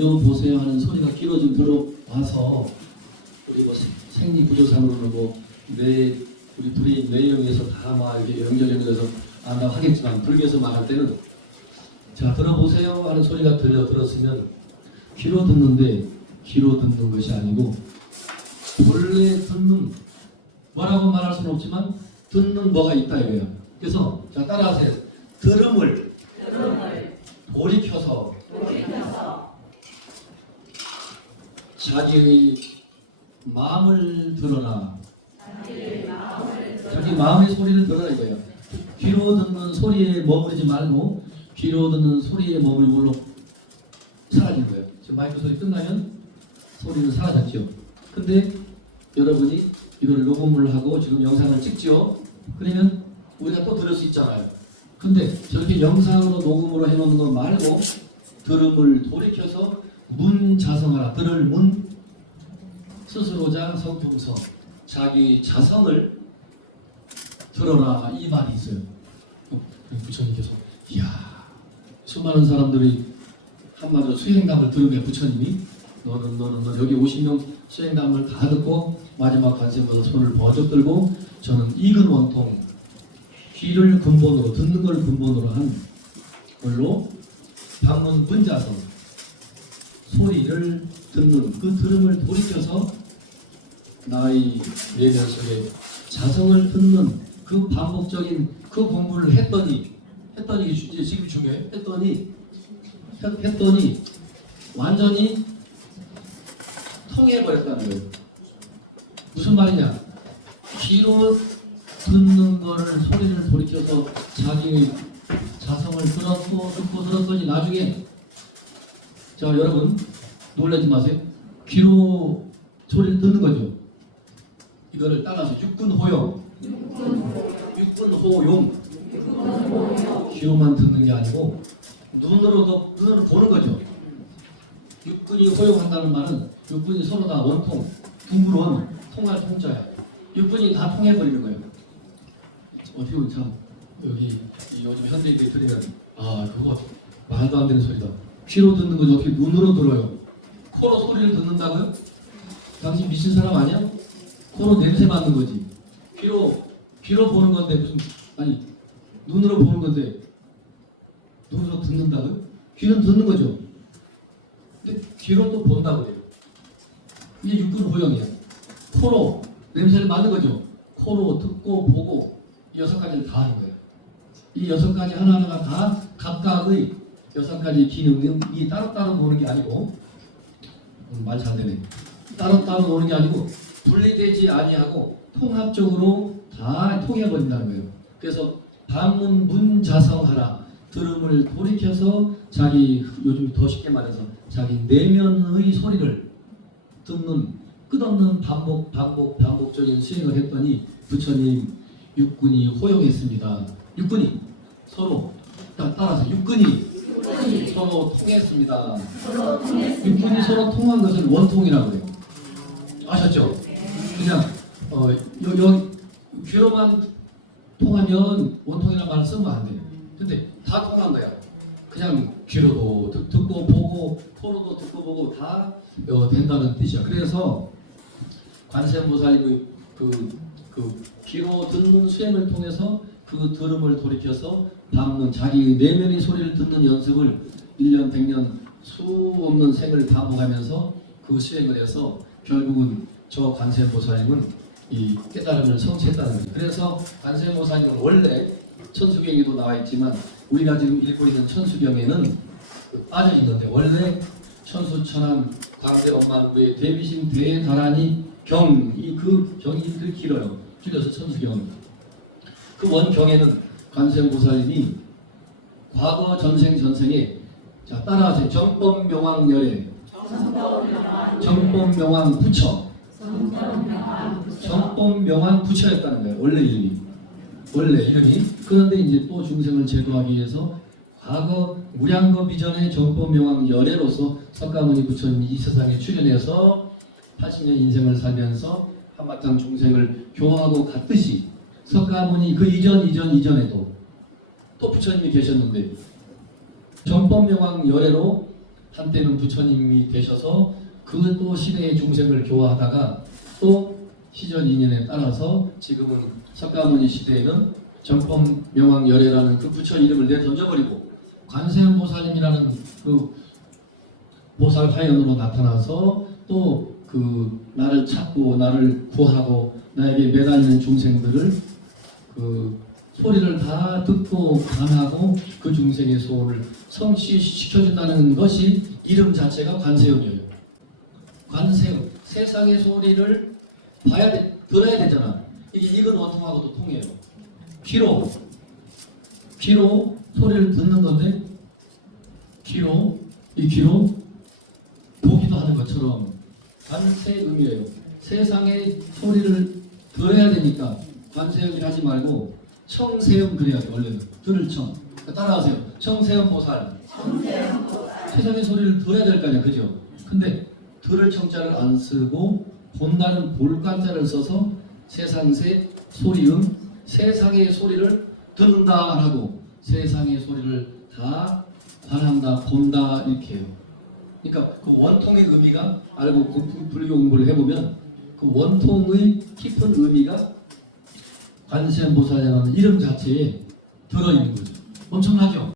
들여보세요 하는 소리가 귀로 좀 들어와서 우리 뭐 생- 생리구조상으로는 뭐뇌 우리 불이 뇌영에서 다 막 이렇게 연결 연결해서 안다고 하겠지만 불교에서 말할 때는 자 들어보세요 하는 소리가 들려 들었으면 귀로 듣는데 귀로 듣는 것이 아니고 본래 듣는 뭐라고 말할 수는 없지만 듣는 뭐가 있다 이거예요. 그래서 자 따라하세요. 들음을 돌이켜서 자기의 마음을 드러나 자기 마음의 소리를 들어라 이거예요. 귀로 듣는 소리에 머무르지 말고 귀로 듣는 소리에 머물므로 사라진 거예요. 지금 마이크 소리 끝나면 소리는 사라졌죠. 근데 여러분이 이걸 녹음을 하고 지금 영상을 찍죠. 그러면 우리가 또 들을 수 있잖아요. 근데 저렇게 영상으로 녹음으로 해놓는 거 말고 들음을 돌이켜서 문 자성하라. 들을 문 스스로자 성품서 자기 자성을 들어라 이 말이 있어요. 어, 부처님께서 이야 수많은 사람들이 한마디로 수행담을 들으면 부처님이 너는 너는 너 여기 50명 수행담을 다 듣고 마지막 관세음보다 손을 버쩍 들고 저는 익은 원통 귀를 근본으로 듣는 걸 근본으로 한 걸로 방문 문자성 소리를 듣는 그 들음을 돌이켜서 나의 내면 속에 자성을 듣는 그 반복적인 그 공부를 했더니 했더니 이제 지금 중요해 했더니 했, 했더니 완전히 통해 버렸다는 거예요. 무슨 말이냐? 귀로 듣는 거를 소리를 돌이켜서 자기 자성을 들었고 듣고 들었더니 나중에 자 여러분 놀라지 마세요. 귀로 소리를 듣는 거죠. 이거를 따라서 육군 호용, 육군 호용, 귀로만 듣는 게 아니고 눈으로도 눈으로 보는 거죠. 육군이 호용한다는 말은 육군이 서로 다 원통, 둥그런 통할 통자야. 육군이 다 통해버리는 거예요. 어떻게 보면 참 여기 이 요즘 현대인들이 들으면 아 그거 말도 안 되는 소리다. 귀로 듣는 거지 어떻게 눈으로 들어요? 코로 소리를 듣는다고요? 당신 미친 사람 아니야? 코로 냄새 맡는 거지. 귀로 귀로 보는 건데 무슨 아니 눈으로 보는 건데 눈으로 듣는다고요? 귀는 듣는 거죠. 근데 귀로 또 본다고 그래요. 이게 육군 호영이야. 코로 냄새를 맡는 거죠. 코로 듣고 보고 이 여섯 가지를 다 하는 거예요. 이 여섯 가지 하나하나가 다 각각의 여섯 가지 기능이 따로따로 노는 게 아니고 음, 말잘 되네. 따로따로 노는 게 아니고 분리되지 아니하고 통합적으로 다 통해 버린다는 거예요. 그래서 방문 문자성하라 들음을 돌이켜서 자기 요즘 더 쉽게 말해서 자기 내면의 소리를 듣는 끝없는 반복 반복 반복적인 수행을 했더니 부처님 육군이 호용했습니다. 육군이 서로 따, 따라서 육군이 서로 통했습니다. 육군이 서로 통한 것을 원통이라고 해요. 아셨죠? 그냥 어, 여, 여, 귀로만 통하면 원통이라는 말을 쓰면 안 돼요. 근데 다 통한 거야. 그냥 귀로도 듣, 듣고 보고 코로도 듣고 보고 다 어, 된다는 뜻이야. 그래서 관세음보살님의 그, 그 귀로 듣는 수행을 통해서 그 들음을 돌이켜서 담는 자기 내면의 소리를 듣는 연습을 1년, 100년 수 없는 생을 반복하면서 그 수행을 해서 결국은 저 관세음보살님은 이 깨달음을 성취했다는 거예요. 그래서 관세음보살님은 원래 천수경에도 나와 있지만 우리가 지금 읽고 있는 천수경에는 빠져 있는데 원래 천수천안 광대 엄만부의 대비심 대다라니 경이 그 경이 그 길어요. 줄여서 천수경. 그 원경에는 관세음보살님이 과거 전생 전생에 자 따라하세요. 정법명왕열애 정법명왕 부처 정법명왕 부처였다는 거예요. 원래 이름이 원래 이름이 그런데 이제 또 중생을 제도하기 위해서 과거 무량거 비전의 정법명왕 열애로서 석가모니 부처님이 이 세상에 출연해서 80년 인생을 살면서 한바탕 중생을 교화하고 갔듯이 석가모니 그 이전 이전 이전에도 또 부처님이 계셨는데 정법명왕 열애로 한때는 부처님이 되셔서 그 또 시대의 중생을 교화하다가 또 시절 인연에 따라서 지금은 석가모니 시대에는 정법 명왕 열애라는 그 부처 이름을 내 던져버리고 관세음 보살님이라는 그 보살 화연으로 나타나서 또 그 나를 찾고 나를 구하고 나에게 매달리는 중생들을 그 소리를 다 듣고 감하고 그 중생의 소원을 성취시켜준다는 것이 이름 자체가 관세음이에요. 관세음 세상의 소리를 봐야 돼 들어야 되잖아. 이게 익은 원통하고도 통해요. 귀로 귀로 소리를 듣는 건데 귀로 이 귀로 보기도 하는 것처럼 관세음이에요. 세상의 소리를 들어야 되니까 관세음이 하지 말고 청세음 그래야 돼 원래는 들을 청 따라하세요. 청세음 보살. 세상의 소리를 들어야 될 거 아니야, 그죠? 근데 들을 청자를 안 쓰고 본다는 볼간자를 써서 세상세 소리음 세상의 소리를 듣는다 하고 세상의 소리를 다 관한다 본다 이렇게 해요. 그러니까 그 원통의 의미가 알고 공- 불교 공부를 해보면 그 원통의 깊은 의미가 관세음보살이라는 이름 자체에 들어있는 거죠. 엄청나죠?